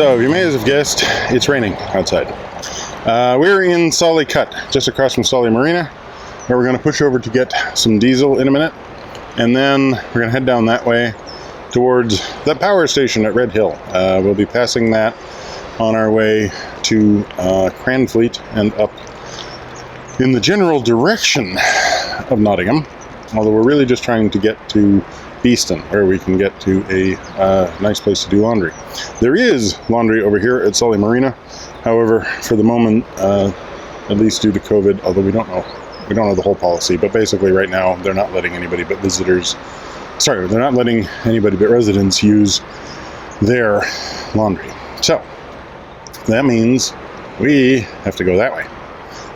So you may have guessed, it's raining outside. We're in Solly Cut, just across from Solly Marina, where we're going to push over to get some diesel in a minute, and then we're going to head down that way towards the power station at Red Hill. We'll be passing that on our way to Cranfleet and up in the general direction of Nottingham, although we're really just trying to get to Beeston, where we can get to a nice place to do laundry. There is laundry over here at Solly Marina. However, for the moment, at least due to COVID, although we don't know the whole policy, but basically right now they're not letting anybody but they're not letting anybody but residents use their laundry. So that means we have to go that way.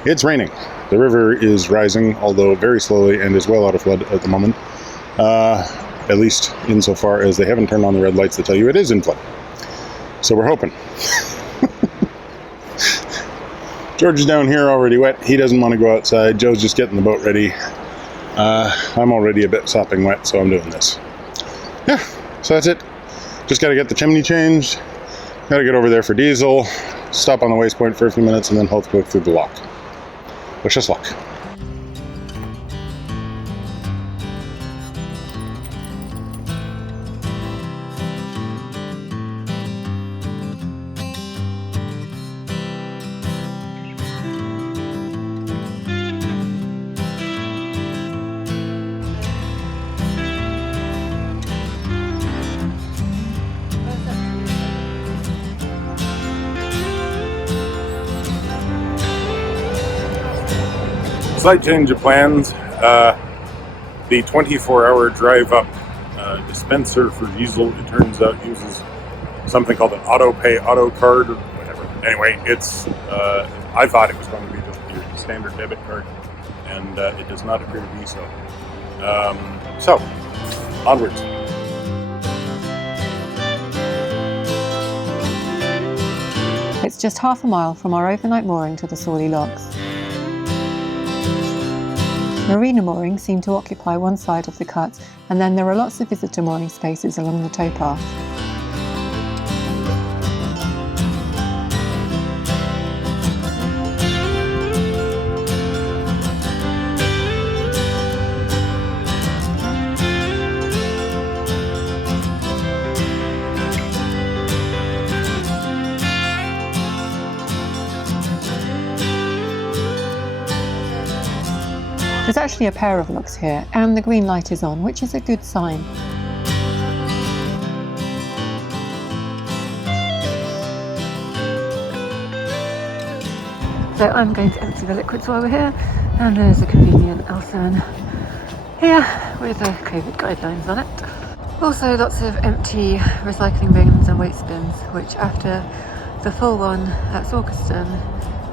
It's raining. The river is rising, although very slowly, and is well out of flood at the moment. At least insofar as they haven't turned on the red lights that tell you it is in flood. So we're hoping. George is down here already wet. He doesn't want to go outside. Joe's just getting the boat ready. I'm already a bit sopping wet, so I'm doing this. Yeah, so that's it. Just got to get the chimney changed. Got to get over there for diesel. Stop on the waste point for a few minutes, and then hopefully through the lock. Wish us luck. Slight change of plans. The 24-hour drive up dispenser for diesel, it turns out, uses something called an auto card or whatever. Anyway, it's I thought it was going to be just your standard debit card, and it does not appear to be so. So, onwards. It's just half a mile from our overnight mooring to the Sawley Locks. Marina moorings seem to occupy one side of the cut, and then there are lots of visitor mooring spaces along the towpath. There's actually a pair of locks here, and the green light is on, which is a good sign. So I'm going to empty the liquids while we're here, and there's a convenient Elsan here with the COVID guidelines on it. Also lots of empty recycling bins and waste bins, which after the full one at Sauceston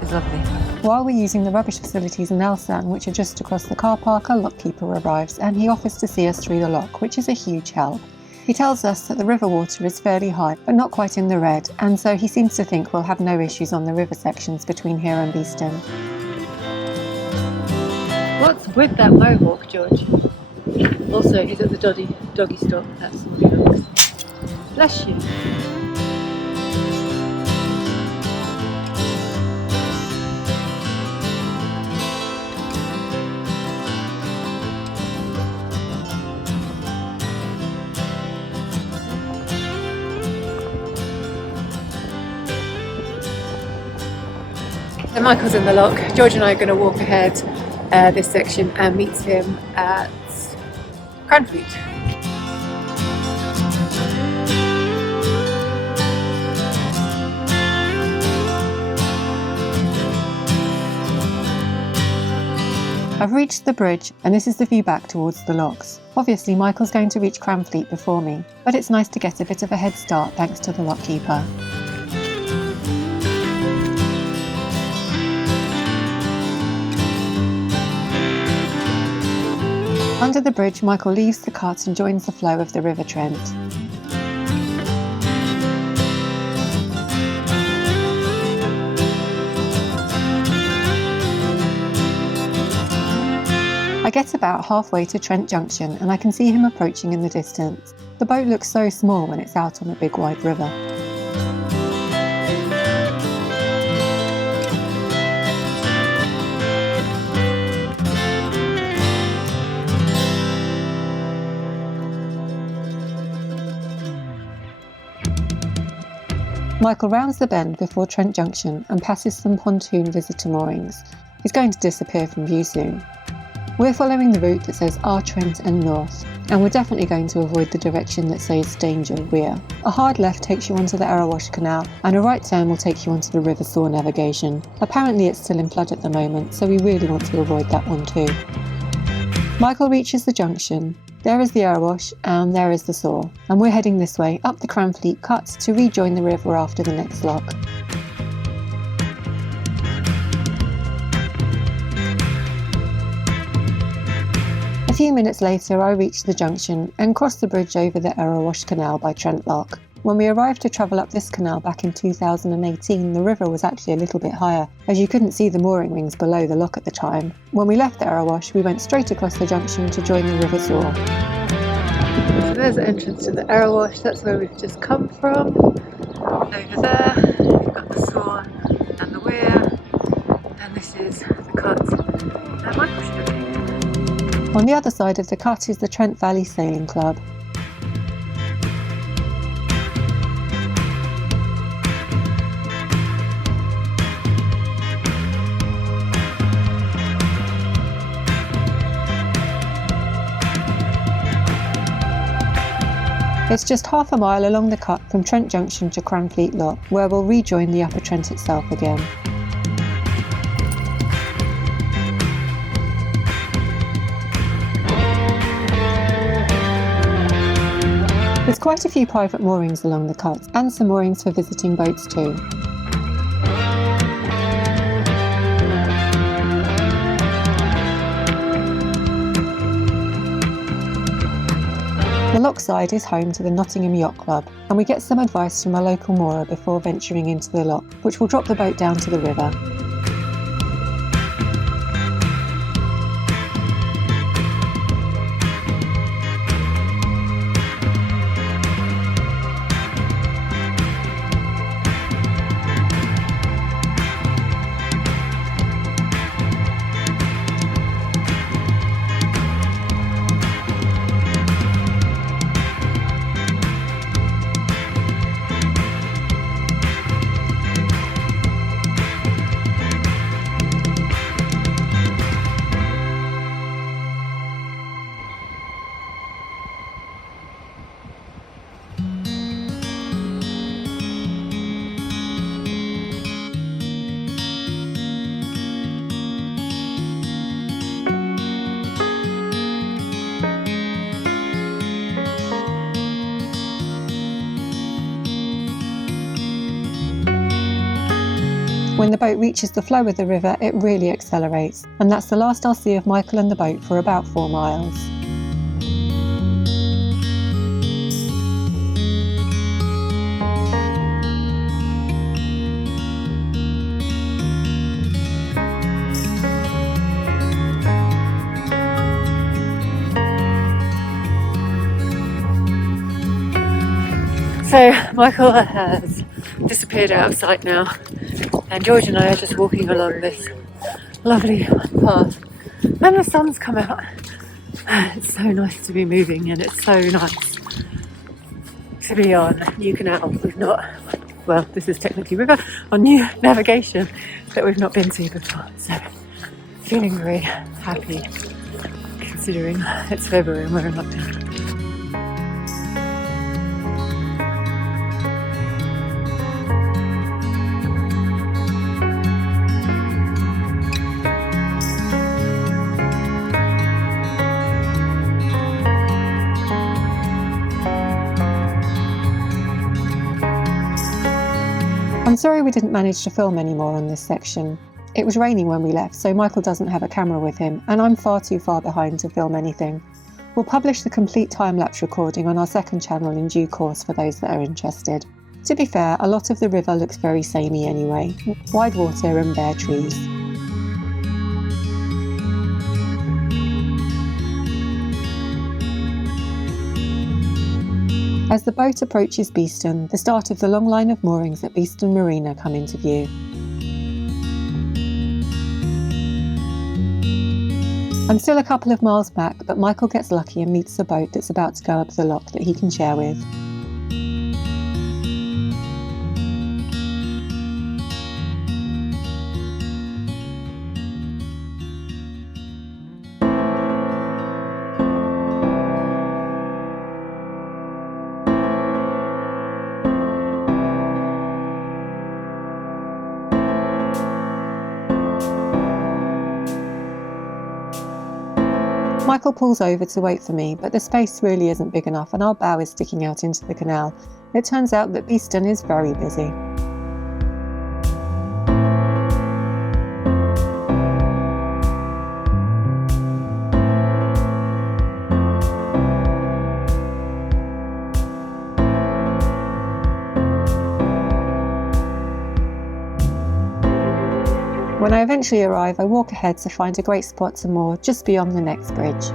is lovely. While we're using the rubbish facilities in Elsan, which are just across the car park, a lockkeeper arrives and he offers to see us through the lock, which is a huge help. He tells us that the river water is fairly high, but not quite in the red, and so he seems to think we'll have no issues on the river sections between here and Beeston. What's with that mohawk, George? Also, he's at the doggy stop. That's what he looks. Bless you. So Michael's in the lock. George and I are going to walk ahead this section and meet him at Cranfleet. I've reached the bridge, and this is the view back towards the locks. Obviously Michael's going to reach Cranfleet before me, but it's nice to get a bit of a head start thanks to the lockkeeper. Under the bridge, Michael leaves the cart and joins the flow of the River Trent. I get about halfway to Trent Junction and I can see him approaching in the distance. The boat looks so small when it's out on a big wide river. Michael rounds the bend before Trent Junction and passes some pontoon visitor moorings. He's going to disappear from view soon. We're following the route that says R Trent and north, and we're definitely going to avoid the direction that says danger rear. A hard left takes you onto the Erewash Canal, and a right turn will take you onto the River Soar navigation. Apparently it's still in flood at the moment, so we really want to avoid that one too. Michael reaches the junction. There is the Erewash and there is the Soar, and we're heading this way up the Cranfleet Cut to rejoin the river after the next lock. A few minutes later I reach the junction and cross the bridge over the Erewash Canal by Trent Lock. When we arrived to travel up this canal back in 2018, the river was actually a little bit higher, as you couldn't see the mooring rings below the lock at the time. When we left the Erewash, we went straight across the junction to join the River Soar. So there's the entrance to the Erewash, that's where we've just come from. Over there, we've got the Soar and the weir, and this is the cut that Michael should have taken. On the other side of the cut is the Trent Valley Sailing Club. It's just half a mile along the cut from Trent Junction to Cranfleet Lock, where we'll rejoin the Upper Trent itself again. There's quite a few private moorings along the cut, and some moorings for visiting boats too. The lock side is home to the Nottingham Yacht Club, and we get some advice from a local moorer before venturing into the lock, which will drop the boat down to the river. When the boat reaches the flow of the river, it really accelerates, and that's the last I'll see of Michael and the boat for about 4 miles. So Michael has disappeared out of sight now, and George and I are just walking along this lovely path, and the sun's come out. It's so nice to be moving, and it's so nice to be on new canal. We've not, well, this is technically river, on new navigation that we've not been to before, so feeling very happy considering it's February and we're in lockdown. I'm sorry we didn't manage to film any more on this section. It was raining when we left, so Michael doesn't have a camera with him, and I'm far too far behind to film anything. We'll publish the complete time-lapse recording on our second channel in due course for those that are interested. To be fair, a lot of the river looks very samey anyway, wide water and bare trees. As the boat approaches Beeston, the start of the long line of moorings at Beeston Marina come into view. I'm still a couple of miles back, but Michael gets lucky and meets a boat that's about to go up the lock that he can share with. Michael pulls over to wait for me, but the space really isn't big enough and our bow is sticking out into the canal. It turns out that Beeston is very busy. When I eventually arrive, I walk ahead to find a great spot to moor just beyond the next bridge.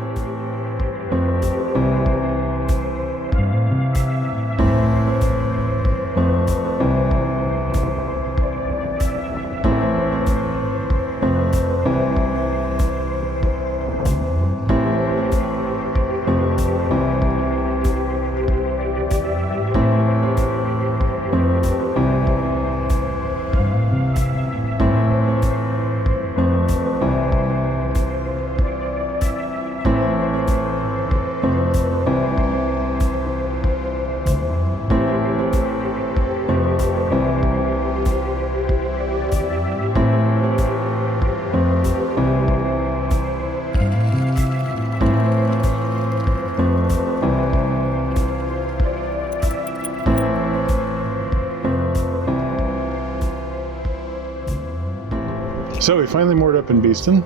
So we finally moored up in Beeston.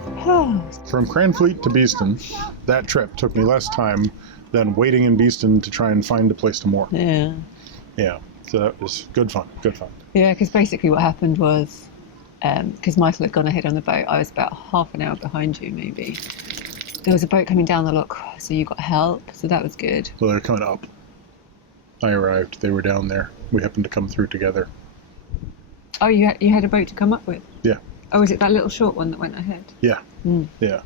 From Cranfleet to Beeston, that trip took me less time than waiting in Beeston to try and find a place to moor. Yeah. Yeah, so that was good fun, good fun. Yeah, because basically what happened was, because Michael had gone ahead on the boat, I was about half an hour behind you maybe. There was a boat coming down the lock, so you got help, so that was good. So they're coming up. I arrived, they were down there. We happened to come through together. Oh, you had a boat to come up with? Yeah. Oh, was it that little short one that went ahead? Yeah, Mm. yeah.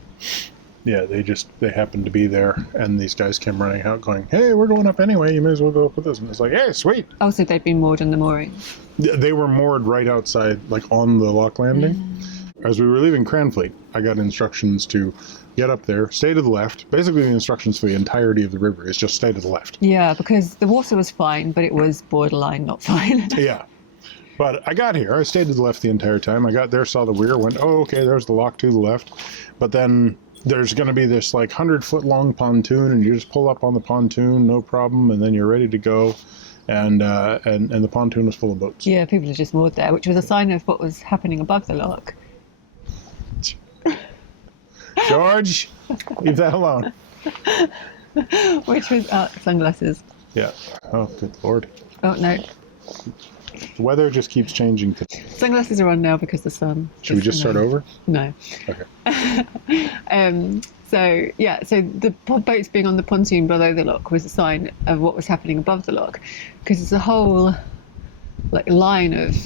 Yeah, they happened to be there, and these guys came running out going, hey, we're going up anyway, you may as well go up with us. And it's like, hey, sweet. Oh, so they'd been moored on the mooring? They were moored right outside, like on the lock landing. As we were leaving Cranfleet, I got instructions to get up there, stay to the left. Basically, the instructions for the entirety of the river is just stay to the left. Yeah, because the water was fine, but it was borderline not fine. Yeah. But I got here, I stayed to the left the entire time. I got there, saw the weir, went, oh, okay, there's the lock to the left. But then there's going to be this like 100-foot long pontoon, and you just pull up on the pontoon, no problem, and then you're ready to go. And the pontoon was full of boats. Yeah, people had just moored there, which was a sign of what was happening above the lock. George, leave that alone. Which was sunglasses. Yeah. Oh, good Lord. Oh, no. The weather just keeps changing. Sunglasses are on now because the sun. Should we just start over? No. Okay. So the boats being on the pontoon below the lock was a sign of what was happening above the lock, because it's a whole like line of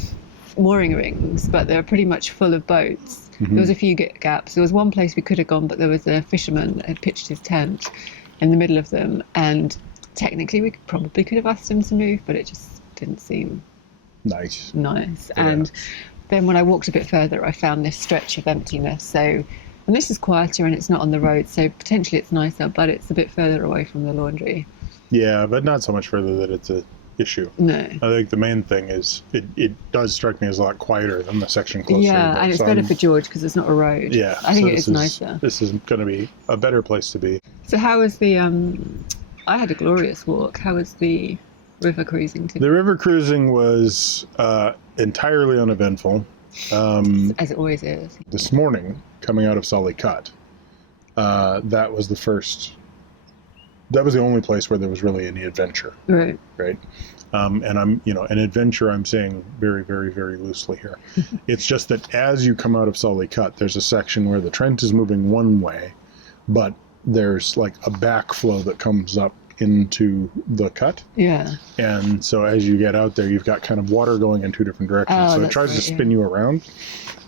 mooring rings, but they're pretty much full of boats. Mm-hmm. There was a few gaps. There was one place we could have gone, but there was a fisherman that had pitched his tent in the middle of them, and technically we probably could have asked him to move, but it just didn't seem nice. Yeah. And then when I walked a bit further, I found this stretch of emptiness. So, and this is quieter and it's not on the road, so potentially it's nicer, but it's a bit further away from the laundry. Yeah, but not so much further that it's an issue. No. I think the main thing is it does strike me as a lot quieter than the section closer. Yeah, and it's better for George because it's not a road. Yeah. I think it is nicer. This is going to be a better place to be. So how was the, I had a glorious walk. How was the river cruising today? The river cruising was entirely uneventful. As it always is. This morning, coming out of Solly Cut, that was the only place where there was really any adventure. Right. And I'm, an adventure I'm saying very, very, very loosely here. It's just that as you come out of Solly Cut, there's a section where the Trent is moving one way, but there's like a backflow that comes up into the cut. Yeah. And so as you get out there, you've got kind of water going in two different directions. So it tries to spin you around.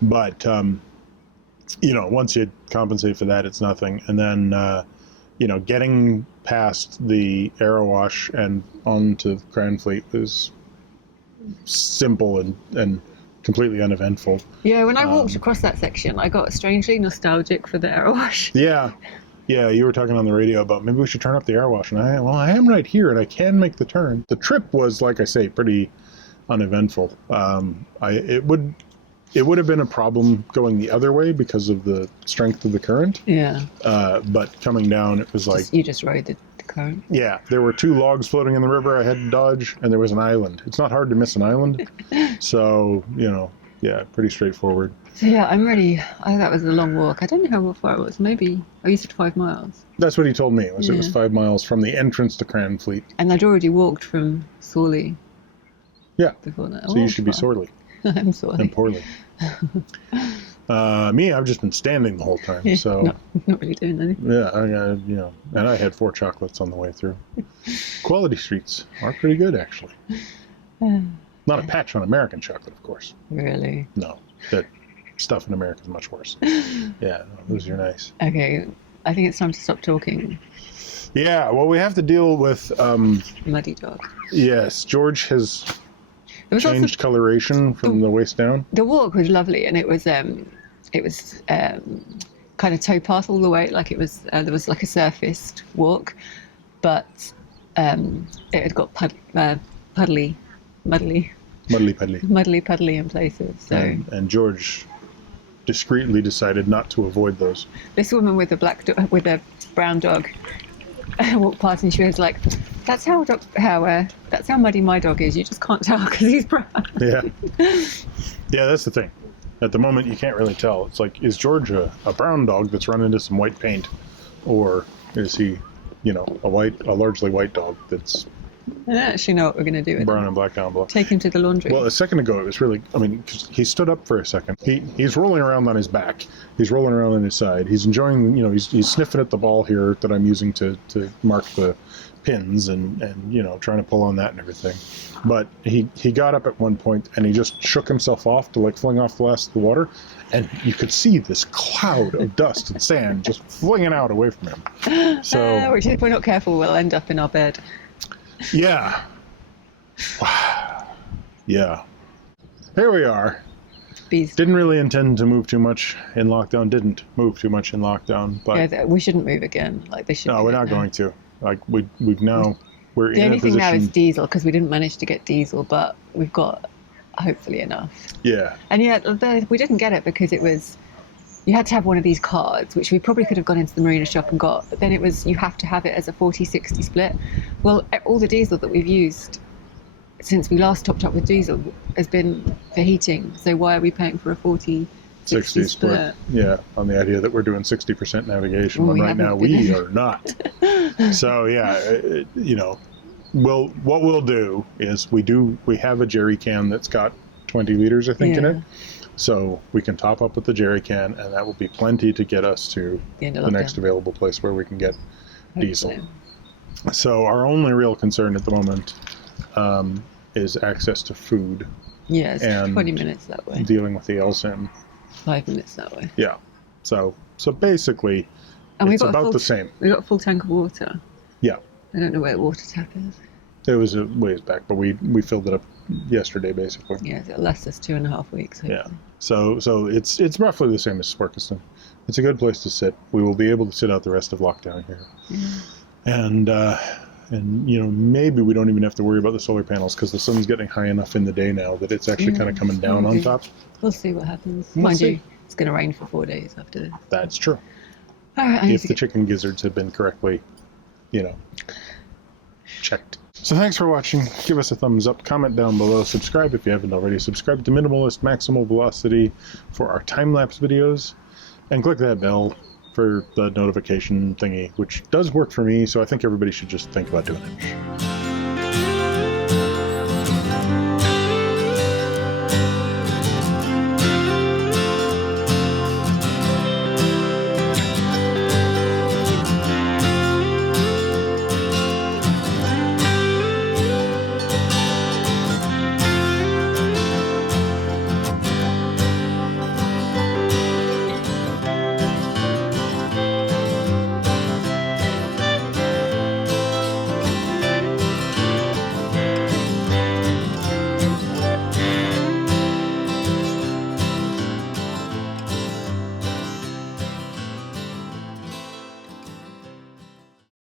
But, once you compensate for that, it's nothing. And then, getting past the Arrowash and onto Cranfleet was simple and completely uneventful. Yeah, when I walked across that section, I got strangely nostalgic for the Arrowash. Yeah, you were talking on the radio about maybe we should turn up the Arrowash, and I am right here and I can make the turn. The trip was, like I say, pretty uneventful. It would It would have been a problem going the other way because of the strength of the current. Yeah. But coming down, it was like... You just rode the current? Yeah. There were 2 logs floating in the river I had to dodge, and there was an island. It's not hard to miss an island. So, you know, yeah, pretty straightforward. So yeah, I'm ready. That was a long walk. I don't know how far it was. Maybe, you said 5 miles. That's what he told me. It was 5 miles from the entrance to Cranfleet. And I'd already walked from Sorley. Yeah. Before that. So you should be sorely. I'm sorry. And poorly. Me, I've just been standing the whole time. So not really doing anything. Yeah, you know, and I had 4 chocolates on the way through. Quality streets are pretty good, actually. Not a patch on American chocolate, of course. Really? No, that stuff in America is much worse. Yeah, those are nice. Okay, I think it's time to stop talking. Yeah, well, we have to deal with... Muddy dog. Yes, George has changed coloration from the waist down. The walk was lovely, and it was kind of towpath all the way. Like it was, there was like a surfaced walk, but it had got muddly in places. So and George discreetly decided not to avoid those. This woman with a brown dog walked past, and she was like, "That's how muddy my dog is. You just can't tell because he's brown." Yeah, that's the thing. At the moment, you can't really tell. It's like, is George a brown dog that's run into some white paint, or is he, you know, a largely white dog that's... I don't actually know what we're going to do with brown him. And black down below. Take him to the laundry. Well, a second ago, it was really... I mean, he stood up for a second. He's rolling around on his back. He's rolling around on his side. He's enjoying, you know, he's sniffing at the ball here that I'm using to mark the pins and you know, trying to pull on that and everything. But he got up at one point and he just shook himself off to like fling off the last of the water, and you could see this cloud of dust and sand just flinging out away from him. So which, if we're not careful, we'll end up in our bed. Yeah. Yeah. Here we are. Beeston. Didn't really intend to move too much in lockdown. Didn't move too much in lockdown. But yeah, we shouldn't move again. Like they should. No, we're not going to. Like we've now we're the in only a thing position. now is diesel, because we didn't manage to get diesel, but we've got hopefully enough. Yeah. And yet we didn't get it because it was, you had to have one of these cards, which we probably could have gone into the marina shop and got, but then it was, you have to have it as a 40-60 split. Well, all the diesel that we've used since we last topped up with diesel has been for heating, so why are we paying for a 40-60 split? Yeah, on the idea that we're doing 60% navigation, when right now we are not. So yeah, you know, what we'll do is we have a jerry can that's got 20 liters, I think, in it. So we can top up with the jerry can, and that will be plenty to get us to the next available place where we can get diesel. So our only real concern at the moment is access to food. Yeah, it's and 20 minutes that way. Dealing with the LSIM. 5 minutes that way. Yeah. So basically, and it's about the same. We got a full tank of water. Yeah. I don't know where the water tap is. It was a ways back, but we filled it up yesterday, basically. Yeah, it'll last us 2.5 weeks. Hopefully. Yeah. So it's roughly the same as Sporkiston. It's a good place to sit. We will be able to sit out the rest of lockdown here. Yeah. And you know, maybe we don't even have to worry about the solar panels because the sun's getting high enough in the day now that it's actually kind of coming down on top. We'll see what happens. Mind you, it's going to rain for 4 days after this. That's true. All right, if the chicken gizzards have been correctly, you know, checked. So thanks for watching. Give us a thumbs up, comment down below, subscribe if you haven't already, subscribe to Minimalist Maximal Velocity for our time-lapse videos, and click that bell for the notification thingy, which does work for me, so I think everybody should just think about doing it.